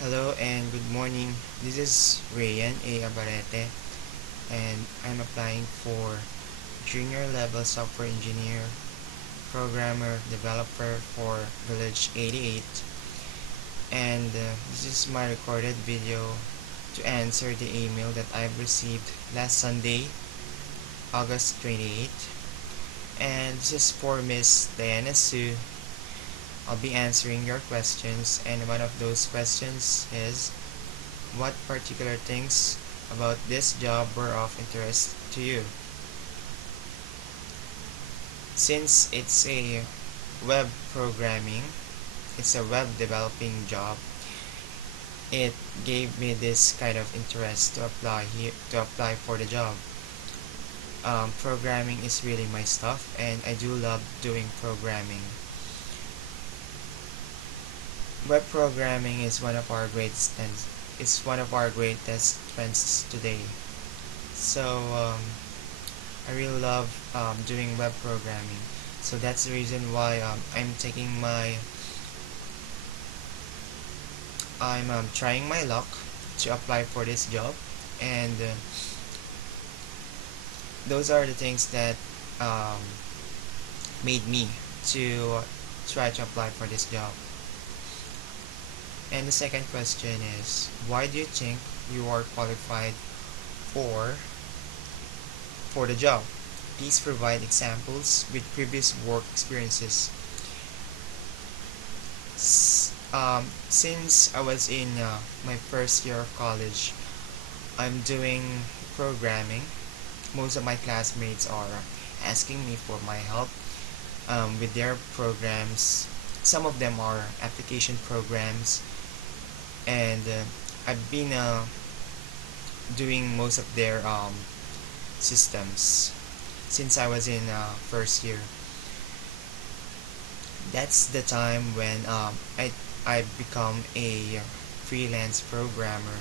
Hello and good morning. This is Rayan A. Abarete and I'm applying for junior level software engineer, programmer, developer for Village 88, and this is my recorded video to answer the email that I've received last Sunday, August 28th, and this is for Miss Diana Sue. I'll be answering your questions, and one of those questions is, what particular things about this job were of interest to you? Since it's a web programming, it's a web developing job, it gave me this kind of interest to apply for the job. Programming is really my stuff, and I do love doing programming. Web programming is one of our greatest strengths. It's one of our greatest strengths today. So I really love doing web programming. So that's the reason why I'm trying my luck to apply for this job, and those are the things that um, made me to try to apply for this job. And the second question is, why do you think you are qualified for for the job? Please provide examples with previous work experiences. Since I was in my first year of college, I'm doing programming. Most of my classmates are asking me for my help with their programs. Some of them are application programs, and I've been doing most of their systems since I was in first year. That's the time when I become a freelance programmer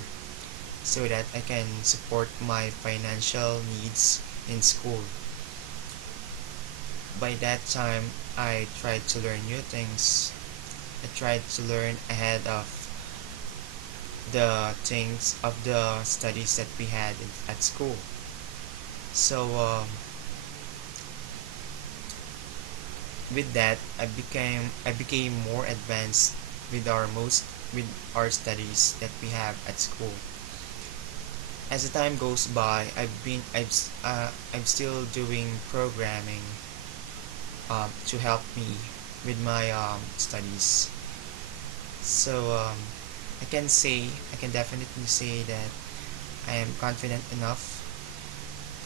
so that I can support my financial needs in school. By that time, I tried to learn new things. I tried to learn ahead of the things of the studies that we had at school. So with that, I became more advanced with our studies that we have at school. As the time goes by, I'm still doing programming to help me with my studies. So I can definitely say that I am confident enough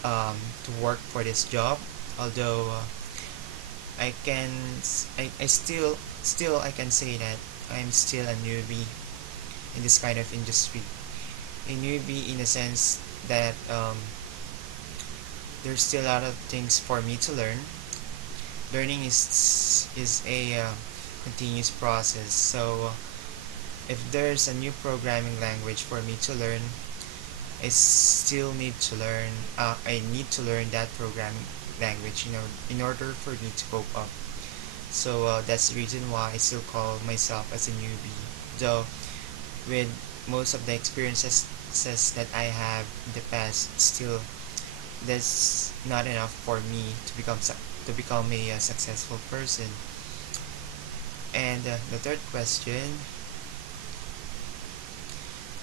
to work for this job. Although I still I can say that I'm still a newbie in this kind of industry. A newbie in a sense that there's still a lot of things for me to learn. Learning is a continuous process. So if there's a new programming language for me to learn, I still need to learn. I need to learn that programming language, in order for me to cope up. So that's the reason why I still call myself as a newbie. Though with most of the experiences that I have in the past, still that's not enough for me to become a successful person. And the third question,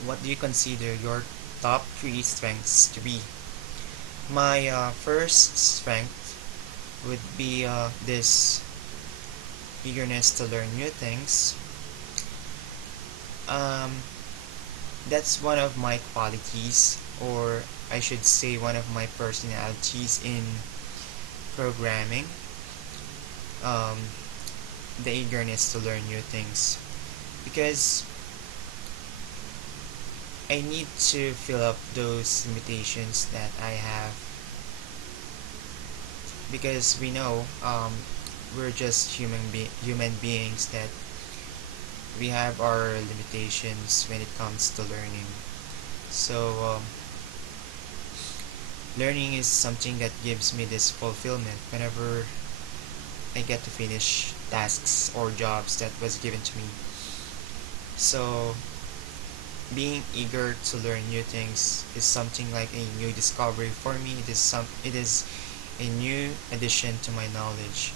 what do you consider your top three strengths to be? My first strength would be this eagerness to learn new things. Um, that's one of my qualities, or I should say, one of my personalities in programming. Um, the eagerness to learn new things, because I need to fill up those limitations that I have, because we know we're just human beings, that we have our limitations when it comes to learning. So learning is something that gives me this fulfillment whenever I get to finish tasks or jobs that was given to me. So being eager to learn new things is something like a new discovery for me. It is a new addition to my knowledge.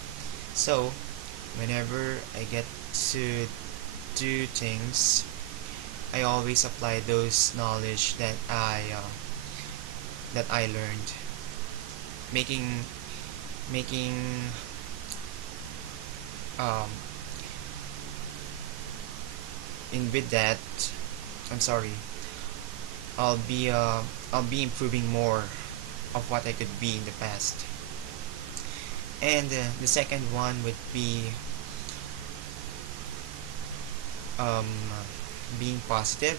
So whenever I get to do things, I always apply those knowledge that I learned, making making um in with that. I'm sorry. I'll be uh I'll be improving more of what I could be in the past. And the second one would be um, being positive,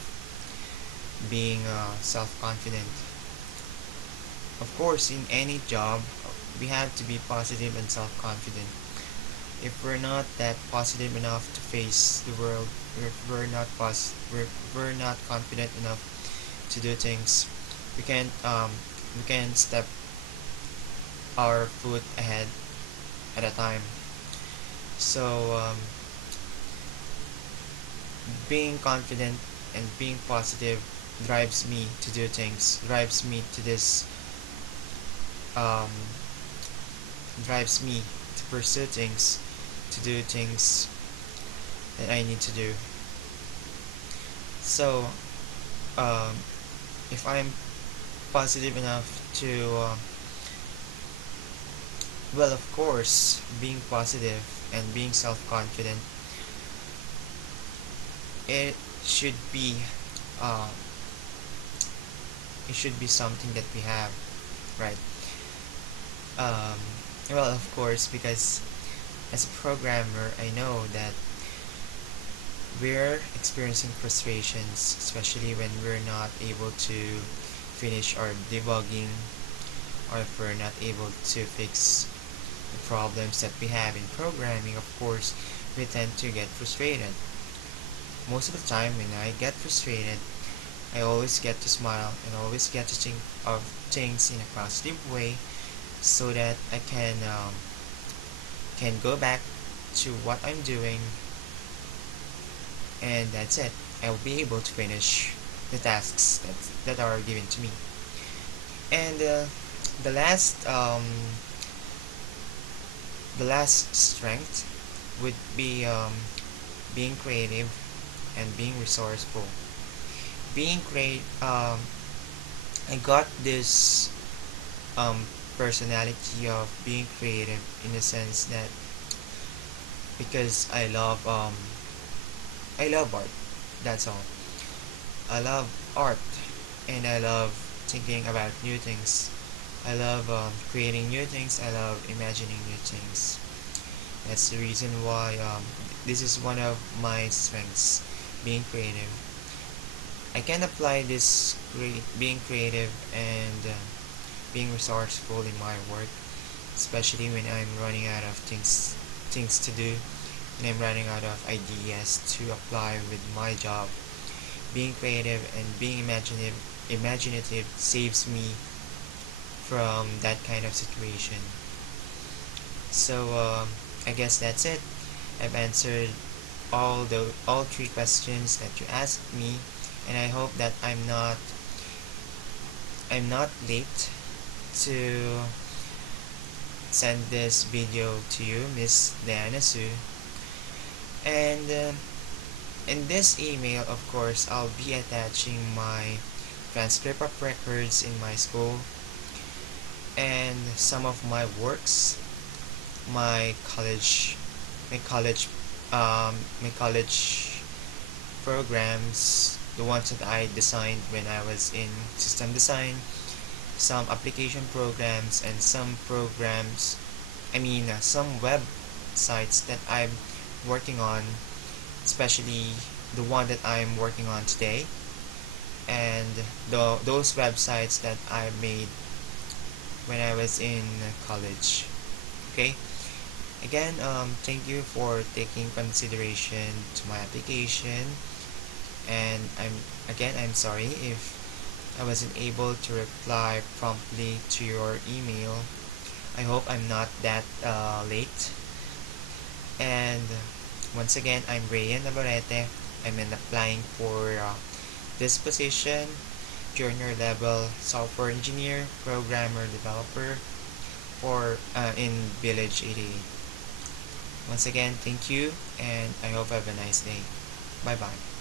being self-confident. Of course, in any job, we have to be positive and self-confident. If we're not that positive enough to face the world, if we're not confident enough to do things, we can't step our foot ahead at a time. So being confident and being positive drives me to do things, um, drives me to pursue things, to do things that I need to do. So um, if I'm positive enough to well, of course, being positive and being self-confident, it should be uh, it should be something that we have, right? um, well, of course, because as a programmer, I know that we're experiencing frustrations, especially when we're not able to finish our debugging, or if we're not able to fix the problems that we have in programming. Of course, we tend to get frustrated. Most of the time, when I get frustrated, I always get to smile and always get to think of things in a positive way, so that I can go back to what I'm doing, and that's it. I'll be able to finish the tasks that are given to me. And the last the last strength would be being creative and being resourceful. Being creative, I got this um, personality of being creative in the sense that because I love art. That's all. I love art, and I love thinking about new things. I love creating new things. I love imagining new things. That's the reason why this is one of my strengths, being creative. I can apply this being creative and being resourceful in my work, especially when I'm running out of things to do, and I'm running out of ideas to apply with my job. Being creative and being imaginative saves me from that kind of situation. So I guess that's it. I've answered all three questions that you asked me, and I hope that I'm not late to send this video to you, Miss Diana Sue. And in this email, of course, I'll be attaching my transcript of records in my school and some of my works, my college, my college, my college programs, the ones that I designed when I was in system design, some application programs, and some programs, some websites that I'm working on, especially the one that I'm working on today, and those websites that I made when I was in college. Okay. Again, thank you for taking consideration to my application, and I'm sorry if I wasn't able to reply promptly to your email. I hope I'm not that late. And once again, I'm Rayan Navarrete. I'm in applying for this position, junior level software engineer, programmer, developer for in Village 88. Once again, thank you, and I hope you have a nice day. Bye bye.